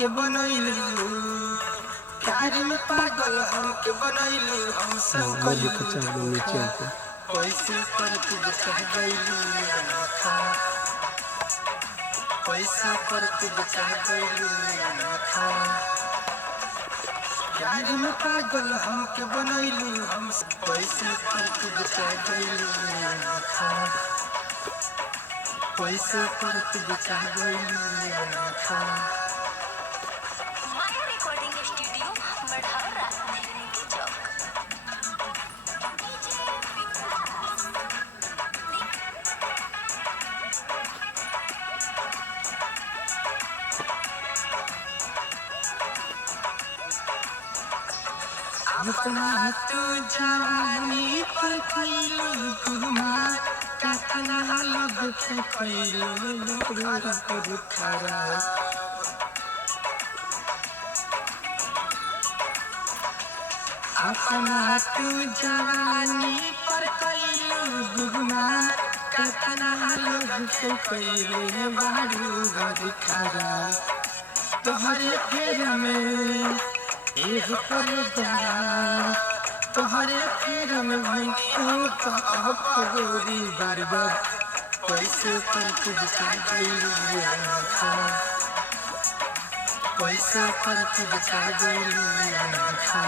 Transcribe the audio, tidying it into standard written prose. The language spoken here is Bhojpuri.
हमके बनैलू, प्यार में पागल हमके बनैलू, हम सब कइलू धोखा। पैसे पर तू बचा गइलू आँखा, पैसा पर तू बचा गइलू आँखा। प्यार में पागल हमके बनैलू, हम पैसे पर तू बचा गइलू आँखा, पैसे पर तू बचा गइलू आँखा। माया रिकॉर्डिंग स्टूडियो मढ़ौरा की चौक। अपना तू जवानी पर कइलू गुमान, कतना लोग के कइलू खराब। अपना तू जवानी पर कइलू गुमान, कतना लोग के कइलू बारू खराब। तोहरे फेर में एह पर गया, तोहरे फेर में भइनी हम तो गोरी बर्बाद। पैसे पर तू बचा गइलू आँखा, पैसा पर तू बचा गइलू आँखा।